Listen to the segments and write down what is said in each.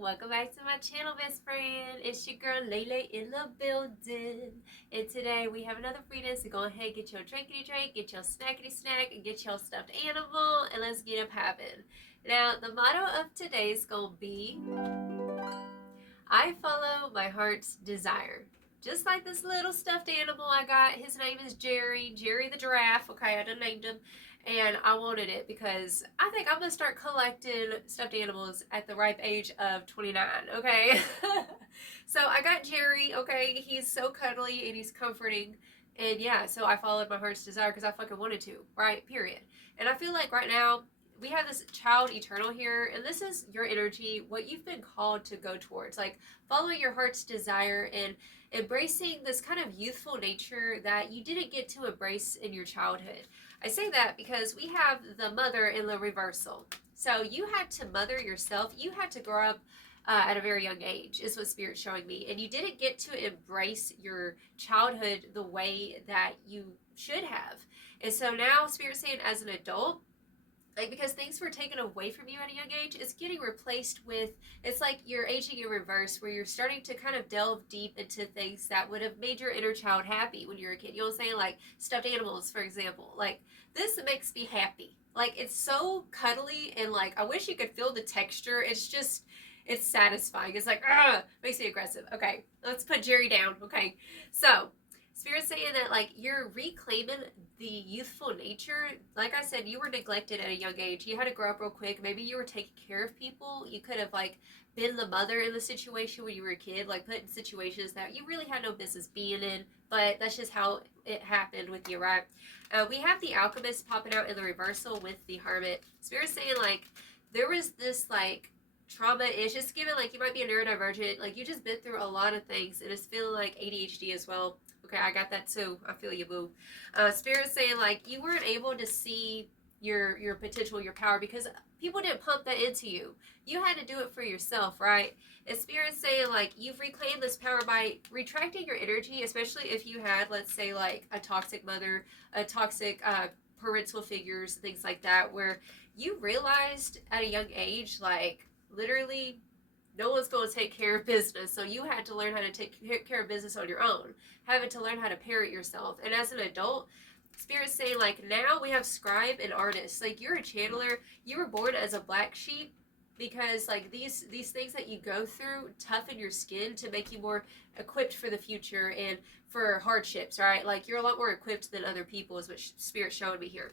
welcome back to my channel, best friend. It's your girl Lele in the building, and today we have another freedom. So go ahead, get your drinkity drink, get your snackity snack, and get your stuffed animal, and let's get it poppin'. Now the motto of today is gonna be, I follow my heart's desire. Just like this little stuffed animal I got. His name is Jerry the giraffe. Okay, I done named him. And I wanted it because I think I'm going to start collecting stuffed animals at the ripe age of 29, okay? So I got Jerry, okay? He's so cuddly and he's comforting. And yeah, so I followed my heart's desire because I fucking wanted to, right? Period. And I feel like right now, we have this child eternal here, and this is your energy, what you've been called to go towards. Like, following your heart's desire and embracing this kind of youthful nature that you didn't get to embrace in your childhood. I say that because we have the mother in the reversal. So you had to mother yourself. You had to grow up at a very young age, is what Spirit's showing me. And you didn't get to embrace your childhood the way that you should have. And so now Spirit's saying, as an adult, like, because things were taken away from you at a young age, it's getting replaced with, it's like you're aging in reverse, where you're starting to kind of delve deep into things that would have made your inner child happy when you were a kid. You know what I'm saying? Like stuffed animals, for example. Like, this makes me happy. Like, it's so cuddly, and like, I wish you could feel the texture. It's just, it's satisfying. It's like, makes me aggressive. Okay, let's put Jerry down. Okay, so Spirit's saying that, like, you're reclaiming the youthful nature. Like I said, you were neglected at a young age. You had to grow up real quick. Maybe you were taking care of people. You could have, like, been the mother in the situation when you were a kid, like, put in situations that you really had no business being in, but that's just how it happened with you, right? We have the alchemist popping out in the reversal with the hermit. Spirit's saying, like, there was this, like, trauma is just given, like, you might be a neurodivergent, like, you just been through a lot of things, and it's feeling like ADHD as well. Okay, I got that too. I feel you, boo. Spirit's saying, like, you weren't able to see your potential, your power, because people didn't pump that into you. You had to do it for yourself, right? And Spirit's saying, like, you've reclaimed this power by retracting your energy, especially if you had, let's say, like, a toxic mother, a toxic parental figures, things like that, where you realized at a young age, like, literally, no one's going to take care of business. So you had to learn how to take care of business on your own, having to learn how to parent yourself. And as an adult, Spirit's saying, like, now we have scribe and artist. Like, you're a channeler. You were born as a black sheep because, like, these things that you go through toughen your skin to make you more equipped for the future and for hardships, right? Like, you're a lot more equipped than other people, is what Spirit's showing me here.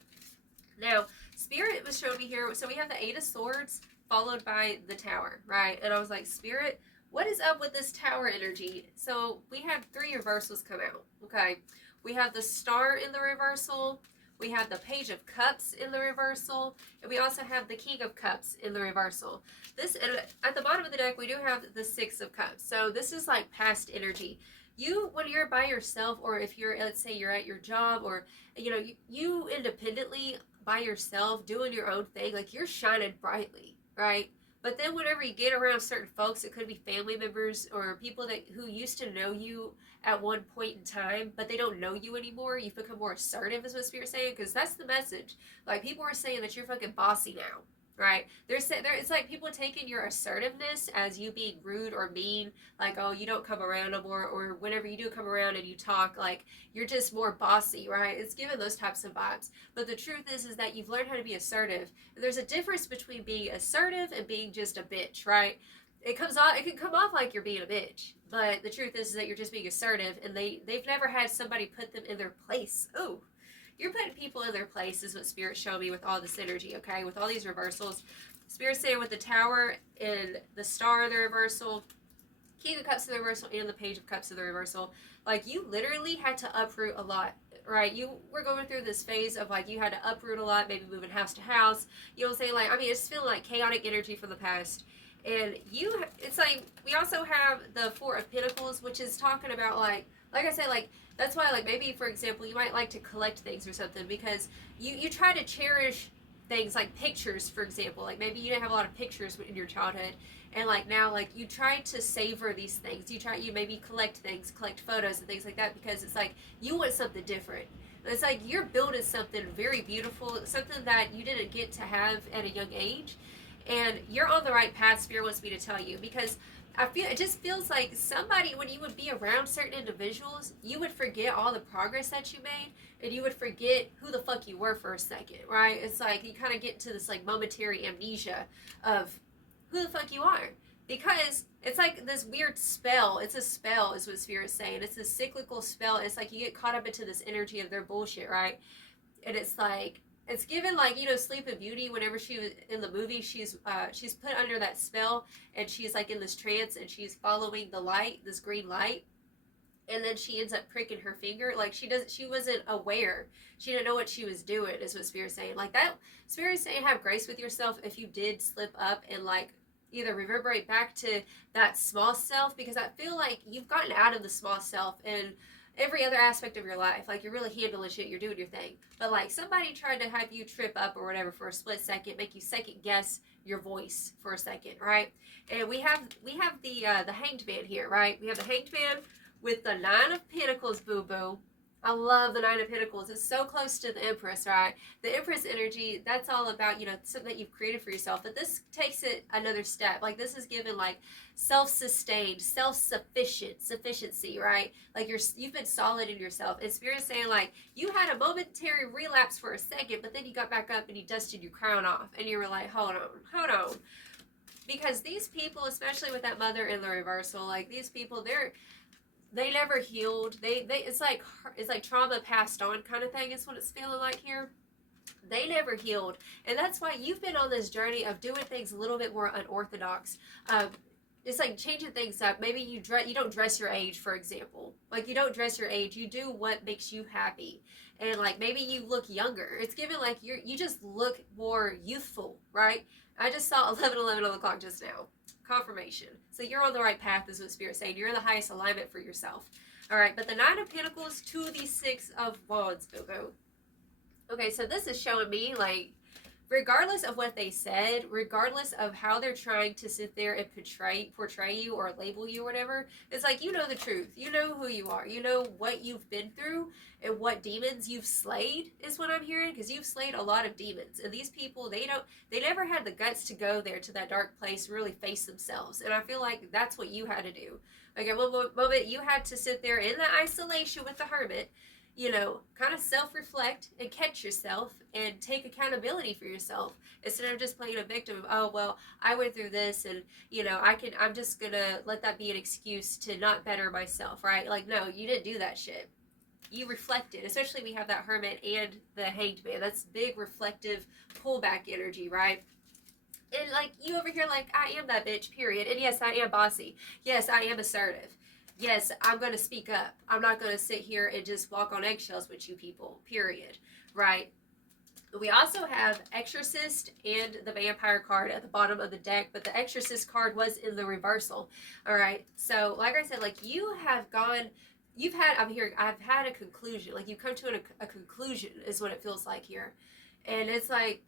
Now, Spirit was showing me here, so we have the Eight of Swords followed by the Tower, right? And I was like, Spirit, what is up with this Tower energy? So we have three reversals come out, okay? We have the Star in the reversal, we have the Page of Cups in the reversal, and we also have the King of Cups in the reversal. This, and at the bottom of the deck, we do have the Six of Cups. So this is like past energy. You, when you're by yourself, or if you're, let's say you're at your job, or, you know, you independently by yourself doing your own thing, like, you're shining brightly, right? But then whenever you get around certain folks, it could be family members or people that who used to know you at one point in time, but they don't know you anymore. You've become more assertive, is what Spirit's saying, because that's the message. Like, people are saying that you're fucking bossy now, right? It's like people taking your assertiveness as you being rude or mean, like, oh, you don't come around no more, or whenever you do come around and you talk, like, you're just more bossy, right? It's given those types of vibes. But the truth is that you've learned how to be assertive. There's a difference between being assertive and being just a bitch, right? It can come off like you're being a bitch, but the truth is that you're just being assertive, and they've never had somebody put them in their place. Ooh, you're putting people in their place, is what Spirit showed me with all this energy, okay? With all these reversals. Spirit saying with the Tower and the Star in the reversal, King of Cups in the reversal, and the Page of Cups in the reversal, like, you literally had to uproot a lot, right? You were going through this phase of, like, you had to uproot a lot, maybe moving house to house. You know what I'm saying? Like, I mean, it's feeling like chaotic energy from the past. And it's like, we also have the Four of Pentacles, which is talking about, like I said, like, that's why, like, maybe, for example, you might like to collect things or something, because you try to cherish things like pictures, for example. Like, maybe you didn't have a lot of pictures in your childhood, and, like, now, like, you try to savor these things. You maybe collect things, collect photos and things like that, because it's like you want something different. It's like you're building something very beautiful, something that you didn't get to have at a young age. And you're on the right path, Spirit wants me to tell you, because it just feels like somebody, when you would be around certain individuals, you would forget all the progress that you made, and you would forget who the fuck you were for a second, right? It's like you kind of get into this like momentary amnesia of who the fuck you are. Because it's like this weird spell. It's a spell, is what Spirit's saying. It's a cyclical spell. It's like you get caught up into this energy of their bullshit, right? And it's like, it's given like, you know, Sleeping Beauty, whenever she was in the movie, she's put under that spell, and she's like in this trance, and she's following the light, this green light, and then she ends up pricking her finger. Like she wasn't aware, she didn't know what she was doing, is what Spirit's saying. Like that, Spirit's saying, have grace with yourself if you did slip up and like either reverberate back to that small self, because I feel like you've gotten out of the small self and every other aspect of your life. Like you're really handling shit, you're doing your thing, but like somebody tried to have you trip up or whatever for a split second, make you second guess your voice for a second, right? And we have the Hanged Man here, right? We have the Hanged Man with the Nine of Pentacles, boo boo. I love the Nine of Pentacles. It's so close to the Empress, right? The Empress energy, that's all about, you know, something that you've created for yourself. But this takes it another step. Like this is given like self-sustained, self-sufficient, sufficiency, right? Like you've been solid in yourself. And Spirit's saying like you had a momentary relapse for a second, but then you got back up and you dusted your crown off. And you were like, hold on. Because these people, especially with that Mother in the reversal, like these people, they never healed. It's like trauma passed on kind of thing is what it's feeling like here. They never healed, and that's why you've been on this journey of doing things a little bit more unorthodox. It's like changing things up. Maybe you don't dress your age, for example. Like you don't dress your age. You do what makes you happy, and like maybe you look younger. It's given like you just look more youthful, right? I just saw 11:11 on the clock just now. Confirmation. So you're on the right path, is what Spirit's saying. You're in the highest alignment for yourself. All right, but the Nine of Pentacles to the Six of Wands, boo-boo. Okay, so this is showing me, like, regardless of what they said, regardless of how they're trying to sit there and portray you or label you or whatever, it's like you know the truth. You know who you are. You know what you've been through and what demons you've slayed, is what I'm hearing, because you've slayed a lot of demons. And these people, they never had the guts to go there to that dark place, really face themselves. And I feel like that's what you had to do. Like at one moment, you had to sit there in the isolation with the Hermit, you know, kind of self-reflect and catch yourself and take accountability for yourself, instead of just playing a victim of, oh, well, I went through this and, you know, I'm just gonna let that be an excuse to not better myself, right? Like, no, you didn't do that shit. You reflected, especially we have that Hermit and the Hanged Man. That's big reflective pullback energy, right? And like you over here, like, I am that bitch, period. And yes, I am bossy. Yes, I am assertive. Yes, I'm going to speak up. I'm not going to sit here and just walk on eggshells with you people, period. Right? We also have Exorcist and the Vampire card at the bottom of the deck, but the Exorcist card was in the reversal. All right. So, like I said, like you have gone, I've had a conclusion. Like you come to a conclusion is what it feels like here. And it's like,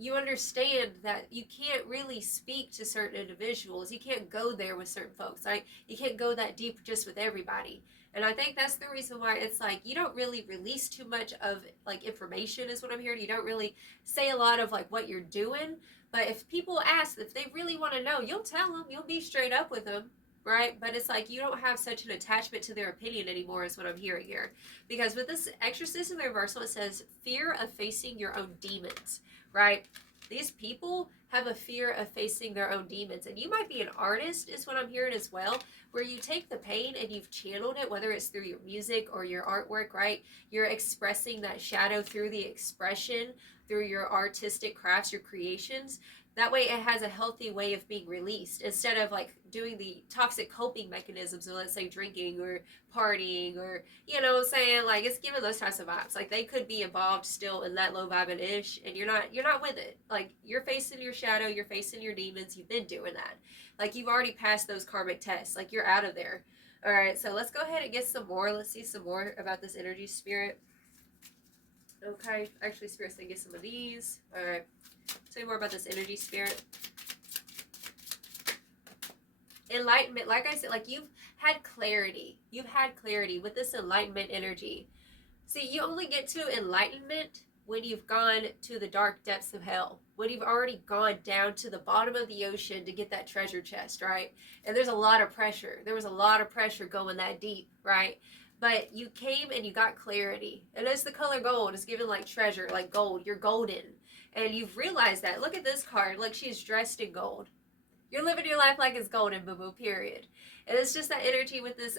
you understand that you can't really speak to certain individuals. You can't go there with certain folks, right? You can't go that deep just with everybody. And I think that's the reason why it's like you don't really release too much of like information, is what I'm hearing. You don't really say a lot of like what you're doing. But if people ask, if they really want to know, you'll tell them. You'll be straight up with them, right? But it's like you don't have such an attachment to their opinion anymore, is what I'm hearing here. Because with this Exorcist in the reversal, it says fear of facing your own demons. Right? These people have a fear of facing their own demons. And you might be an artist, is what I'm hearing as well, where you take the pain and you've channeled it, whether it's through your music or your artwork, right? You're expressing that shadow through the expression, through your artistic crafts, your creations. That way it has a healthy way of being released, instead of like doing the toxic coping mechanisms of, let's say, drinking or partying, or, you know what I'm saying? Like it's giving those types of vibes. Like they could be involved still in that low vibing ish, and you're not with it. Like you're facing your shadow, you're facing your demons. You've been doing that. Like you've already passed those karmic tests. Like you're out of there. All right, so let's go ahead and get some more. Let's see some more about this energy, Spirit. Okay, actually, Spirit's gonna get some of these. All right. Tell me more about this energy, Spirit. Enlightenment, like I said, like you've had clarity. You've had clarity with this enlightenment energy. See, you only get to enlightenment when you've gone to the dark depths of hell. when you've already gone down to the bottom of the ocean to get that treasure chest, right? And there's a lot of pressure. There was a lot of pressure going that deep, right? But you came and you got clarity. And it's the color gold. It's given like treasure, like gold. You're golden. And you've realized that. Look at this card. Look, she's dressed in gold. You're living your life like it's golden, boo-boo, period. And it's just that energy with this,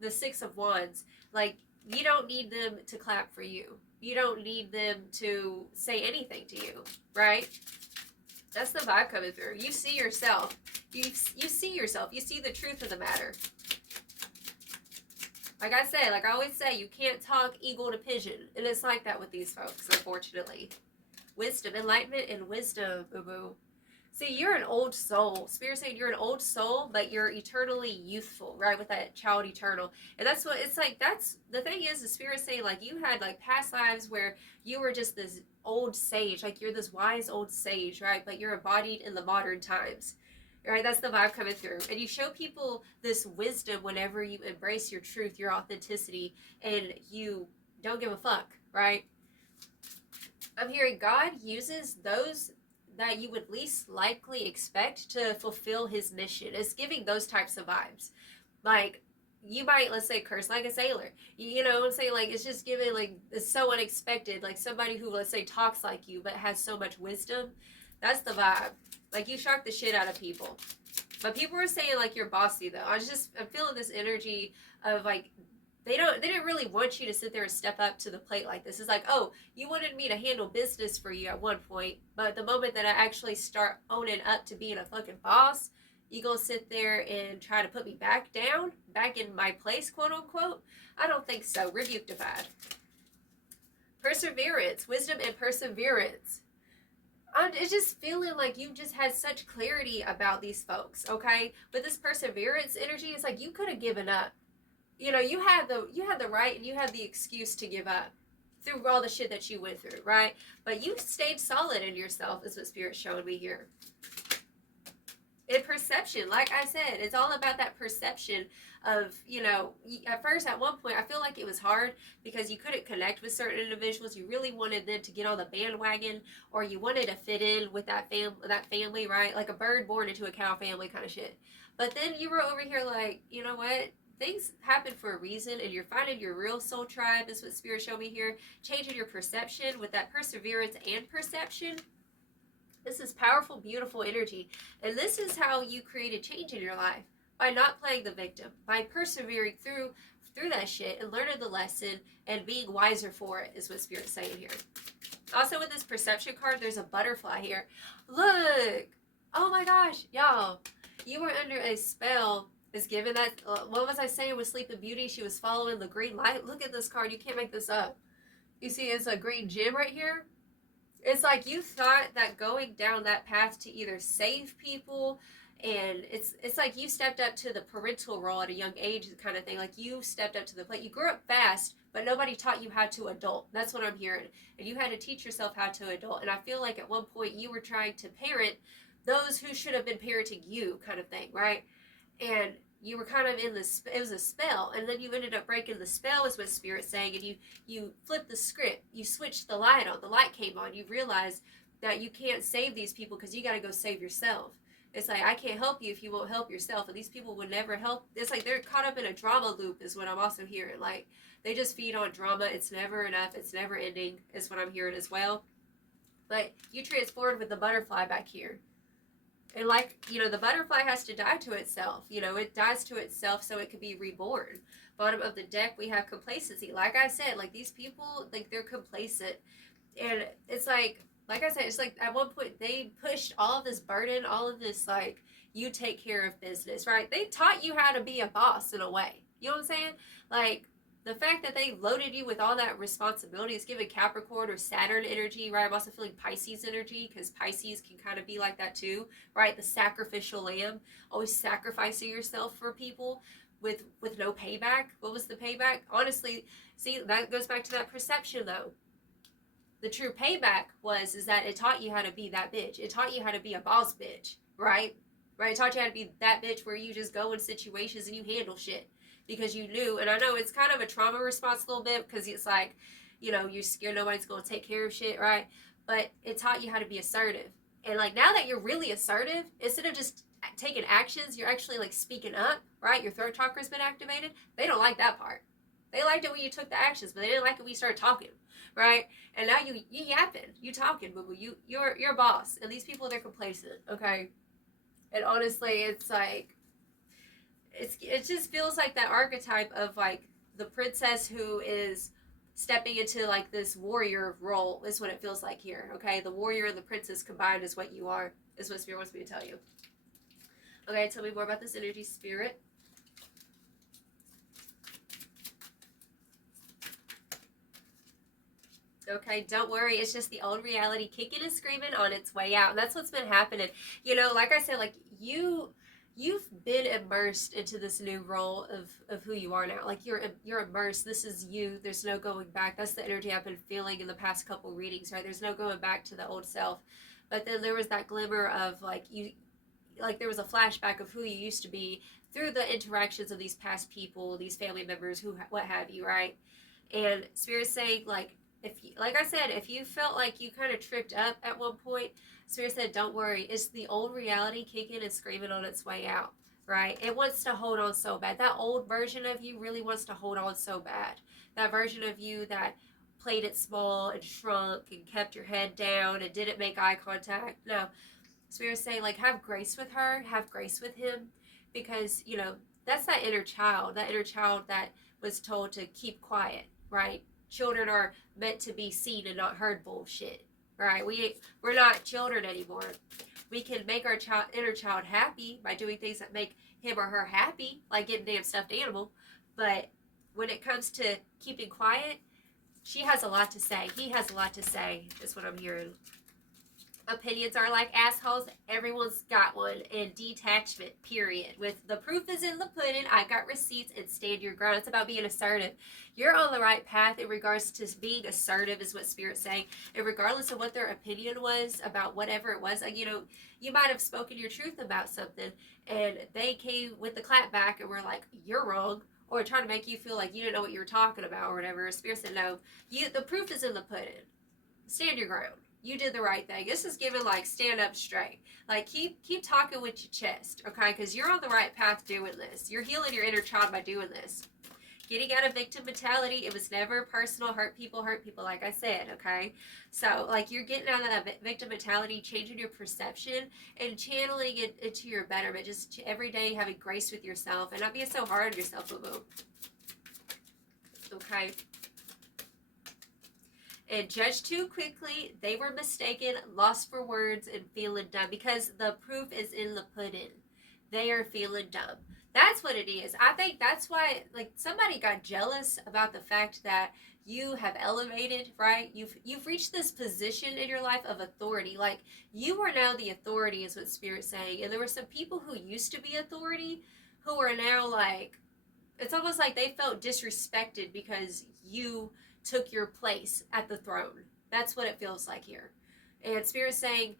the Six of Wands. Like, you don't need them to clap for you. You don't need them to say anything to you, right? That's the vibe coming through. You see yourself. You see yourself. You see the truth of the matter. Like I said, like I always say, you can't talk eagle to pigeon. And it's like that with these folks, unfortunately. Wisdom, enlightenment, and wisdom, boo-boo. See, you're an old soul. Spirit saying you're an old soul, but you're eternally youthful, right? With that child eternal. And that's what it's like. That's the thing is, the Spirit saying like you had like past lives where you were just this old sage, like you're this wise old sage, right? But you're embodied in the modern times, right? That's the vibe coming through. And you show people this wisdom whenever you embrace your truth, your authenticity, and you don't give a fuck, right? I'm hearing God uses those that you would least likely expect to fulfill his mission. It's giving those types of vibes. Like, you might, let's say, curse like a sailor. You know what I'm saying? Like, it's just giving, like, it's so unexpected. Like, somebody who, let's say, talks like you but has so much wisdom. That's the vibe. Like, you shock the shit out of people. But people are saying, like, you're bossy, though. I'm feeling this energy of, like, they didn't really want you to sit there and step up to the plate like this. It's like, oh, you wanted me to handle business for you at one point, but the moment that I actually start owning up to being a fucking boss, you gonna sit there and try to put me back down, back in my place, quote unquote? I don't think so. Rebuke divide. Perseverance, wisdom and perseverance. It's just feeling like you just had such clarity about these folks, okay? But this perseverance energy, it's like you could have given up. You know, you had the right and you had the excuse to give up through all the shit that you went through, right? But you stayed solid in yourself, is what Spirit's showing me here. In perception, like I said, it's all about that perception of, you know, at first, at one point, I feel like it was hard because you couldn't connect with certain individuals. You really wanted them to get on the bandwagon, or you wanted to fit in with that family, right? Like a bird born into a cow family kind of shit. But then you were over here like, you know what? Things happen for a reason, and you're finding your real soul tribe, is what Spirit showed me here. Changing your perception with that perseverance and perception. This is powerful, beautiful energy. And this is how you create a change in your life. By not playing the victim. By persevering through that shit and learning the lesson and being wiser for it, is what Spirit's saying here. Also with this perception card, there's a butterfly here. Look! Oh my gosh, y'all. You were under a spell. Is given that, what was I saying with Sleeping Beauty? She was following the green light. Look at this card. You can't make this up. You see, it's a green gem right here. It's like you thought that going down that path to either save people, and it's like you stepped up to the parental role at a young age kind of thing. Like you stepped up to the plate. You grew up fast, but nobody taught you how to adult. That's what I'm hearing. And you had to teach yourself how to adult. And I feel like at one point you were trying to parent those who should have been parenting you, kind of thing, right? And you were kind of in this, it was a spell, and then you ended up breaking the spell, is what Spirit's saying, and you flipped the script, you switched the light on, the light came on, you realized that you can't save these people because you got to go save yourself. It's like, I can't help you if you won't help yourself, and these people would never help. It's like they're caught up in a drama loop, is what I'm also hearing. Like, they just feed on drama. It's never enough. It's never ending, is what I'm hearing as well. But you transformed with the butterfly back here. And like, you know, the butterfly has to die to itself. You know, it dies to itself so it could be reborn. Bottom of the deck, we have complacency. Like I said, like these people, like they're complacent. And it's like I said, it's like at one point they pushed all of this burden, all of this, like, you take care of business, right? They taught you how to be a boss in a way. You know what I'm saying? Like, the fact that they loaded you with all that responsibility is giving Capricorn or Saturn energy, right? I'm also feeling Pisces energy, because Pisces can kind of be like that too, right? The sacrificial lamb, always sacrificing yourself for people with no payback. What was the payback? Honestly, see, that goes back to that perception though. The true payback is that it taught you how to be that bitch. It taught you how to be a boss bitch, right? Right? It taught you how to be that bitch where you just go in situations and you handle shit. Because you knew, and I know it's kind of a trauma response a little bit, because it's like, you know, you're scared nobody's going to take care of shit, right? but it taught you how to be assertive. And like now that you're really assertive, instead of just taking actions, you're actually like speaking up, right? Your throat chakra's been activated. They don't like that part. They liked it when you took the actions, but they didn't like it when you started talking, right? And now you yapping, you talking, but you're a boss. And these people, they're complacent, okay? And honestly, it's like it just feels like that archetype of like the princess who is stepping into like this warrior role is what it feels like here. Okay, the warrior and the princess combined is what you are, is what Spirit wants me to tell you. Okay, tell me more about this energy, Spirit. Okay, don't worry. It's just the old reality kicking and screaming on its way out. And that's what's been happening. You know, like I said, like you've been immersed into this new role of who you are now. Like you're immersed. This is you. There's no going back. That's the energy I've been feeling in the past couple readings, right? There's no going back to the old self. But then there was that glimmer of like there was a flashback of who you used to be through the interactions of these past people, these family members, who what have you, right? And Spirit's saying like, if you, like I said, if you felt like you kind of tripped up at one point, Spirit said, don't worry. It's the old reality kicking and screaming on its way out, right? It wants to hold on so bad. That old version of you really wants to hold on so bad. That version of you that played it small and shrunk and kept your head down and didn't make eye contact. No, Spirit's saying, like, have grace with her, have grace with him, because, you know, that's that inner child that was told to keep quiet, right? Children are meant to be seen and not heard bullshit, right? We're not children anymore. We can make our inner child happy by doing things that make him or her happy, like getting a damn stuffed animal. But when it comes to keeping quiet, she has a lot to say. He has a lot to say, is what I'm hearing. Opinions are like assholes. Everyone's got one. And detachment, period. With the proof is in the pudding, I got receipts, and stand your ground. It's about being assertive. You're on the right path in regards to being assertive, is what Spirit's saying. And regardless of what their opinion was about whatever it was, you know, you might have spoken your truth about something, and they came with the clap back and were like, you're wrong. Or trying to make you feel like you didn't know what you were talking about or whatever. Spirit said, no, the proof is in the pudding. Stand your ground. You did the right thing. This is given like stand up straight. Like keep talking with your chest, okay? Because you're on the right path doing this. You're healing your inner child by doing this. Getting out of victim mentality. It was never personal. Hurt people, like I said, okay? So like you're getting out of that victim mentality, changing your perception, and channeling it into your betterment. Just every day having grace with yourself and not being so hard on yourself, boo-boo. Okay? And judge too quickly, they were mistaken, lost for words, and feeling dumb. Because the proof is in the pudding. They are feeling dumb. That's what it is. I think that's why, like, somebody got jealous about the fact that you have elevated, right? You've reached this position in your life of authority. Like, you are now the authority, is what Spirit's saying. And there were some people who used to be authority who are now, like, it's almost like they felt disrespected because you took your place at the throne. That's what it feels like here. And Spirit's saying,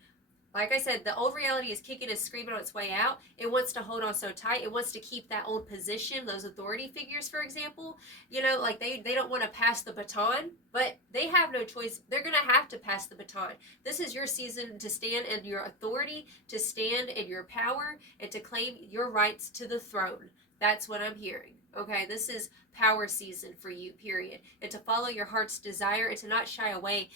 like I said, the old reality is kicking and screaming on its way out. It wants to hold on so tight. It wants to keep that old position, those authority figures, for example. You know, like they don't want to pass the baton, but they have no choice. They're going to have to pass the baton. This is your season to stand in your authority, to stand in your power, and to claim your rights to the throne. That's what I'm hearing. Okay, this is power season for you, period. And to follow your heart's desire and to not shy away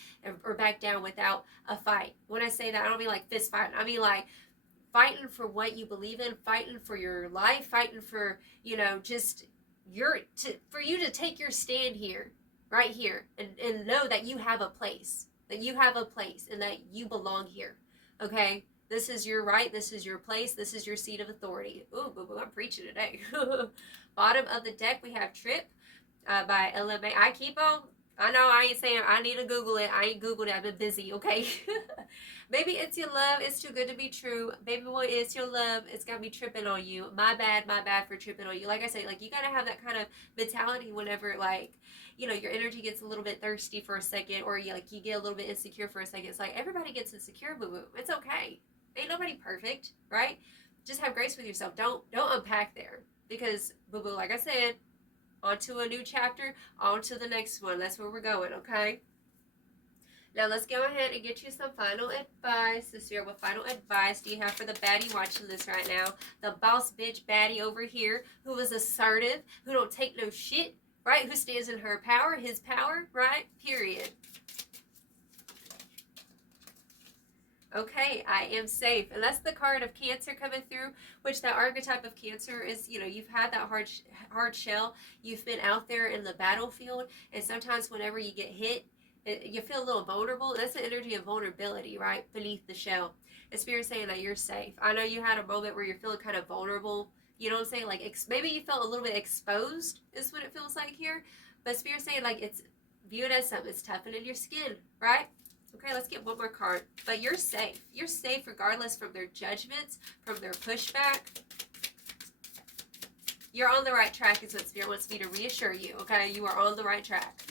or back down without a fight. When I say that, I don't mean like fist fighting. I mean like fighting for what you believe in, fighting for your life, fighting for, you know, just for you to take your stand here, right here, and know that you have a place, and that you belong here. Okay? This is your right. This is your place. This is your seat of authority. Ooh, boo-boo, I'm preaching today. Bottom of the deck, we have Trip by LMA. I know I ain't saying I need to Google it. I ain't Googled it. I've been busy, okay? Maybe it's your love. It's too good to be true. Baby boy, it's your love. It's got me tripping on you. My bad for tripping on you. Like I say, like you got to have that kind of mentality whenever, like, you know, your energy gets a little bit thirsty for a second, or you get a little bit insecure for a second. It's like everybody gets insecure, boo-boo. It's okay. Ain't nobody perfect, right? Just have grace with yourself. Don't unpack there. Because, boo-boo, like I said, on to a new chapter, on to the next one. That's where we're going, okay? Now let's go ahead and get you some final advice. This year, what final advice do you have for the baddie watching this right now? The boss bitch baddie over here who is assertive, who don't take no shit, right? Who stands in her power, his power, right? Period. Okay, I am safe. And that's the card of Cancer coming through, which that archetype of Cancer is, you know, you've had that hard shell. You've been out there in the battlefield. And sometimes whenever you get hit, you feel a little vulnerable. That's the energy of vulnerability, right? Beneath the shell. And Spirit's saying that you're safe. I know you had a moment where you're feeling kind of vulnerable. You know what I'm saying? Like, maybe you felt a little bit exposed, is what it feels like here. But Spirit's saying, like, it's viewed as something. It's toughening your skin, right? Okay, let's get one more card. But you're safe. You're safe regardless from their judgments, from their pushback. You're on the right track is what Spirit wants me to reassure you, okay? You are on the right track.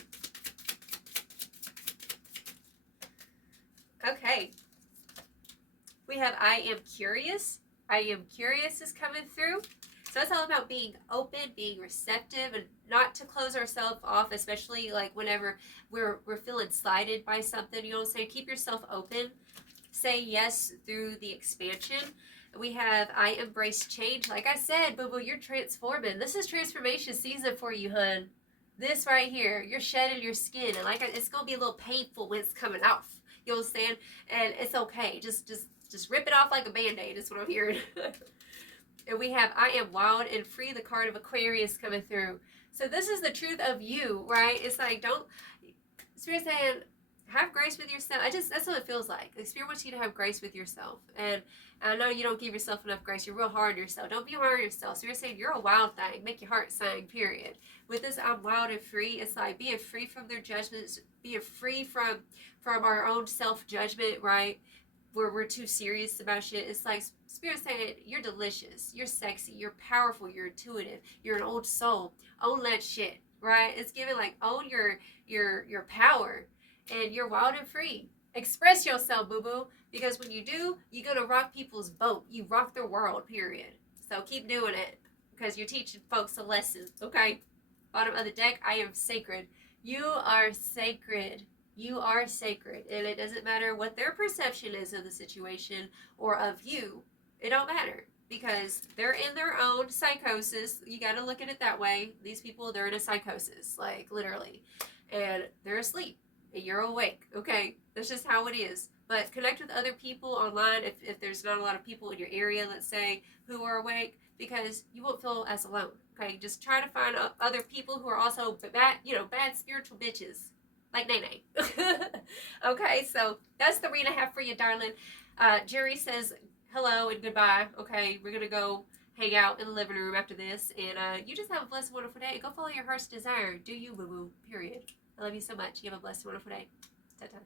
Okay. We have I am curious. I am curious is coming through. So it's all about being open, being receptive, and not to close ourselves off, especially like whenever we're feeling slighted by something. You know what I'm saying? Keep yourself open. Say yes through the expansion. We have I embrace change. Like I said, boo-boo, you're transforming. This is transformation season for you, hun. This right here, you're shedding your skin, and like it's gonna be a little painful when it's coming off. You know what I'm saying? And it's okay. Just rip it off like a band-aid is what I'm hearing. And we have I am wild and free, the card of Aquarius coming through. So this is the truth of you, right? It's like, don't, Spirit saying, have grace with yourself. That's what it feels like. The Spirit wants you to have grace with yourself. And I know you don't give yourself enough grace. You're real hard on yourself. Don't be hard on yourself. Spirit saying, you're a wild thing. Make your heart sing, period. With this, I'm wild and free. It's like being free from their judgments, being free from our own self-judgment, right? Where we're too serious about shit. It's like Spirit saying, you're delicious, you're sexy, you're powerful, you're intuitive, you're an old soul. Own that shit, right? It's giving like own your power, and you're wild and free. Express yourself, boo-boo, because when you do, you're gonna rock people's boat. You rock their world, period. So keep doing it, because you're teaching folks a lesson, okay? Bottom of the deck, I am sacred. You are sacred. You are sacred, and it doesn't matter what their perception is of the situation or of you. It don't matter, because they're in their own psychosis. You got to look at it that way. These people, they're in a psychosis, like literally, and they're asleep, and you're awake. Okay, that's just how it is. But connect with other people online if there's not a lot of people in your area, let's say, who are awake, because you won't feel as alone. Okay, just try to find other people who are also bad, bad spiritual bitches. Like Nene. Okay, so that's the read I have for you, darling. Jerry says hello and goodbye. Okay, we're going to go hang out in the living room after this. And you just have a blessed, wonderful day. Go follow your heart's desire. Do you, boo-boo, period. I love you so much. You have a blessed, wonderful day. Ta-ta.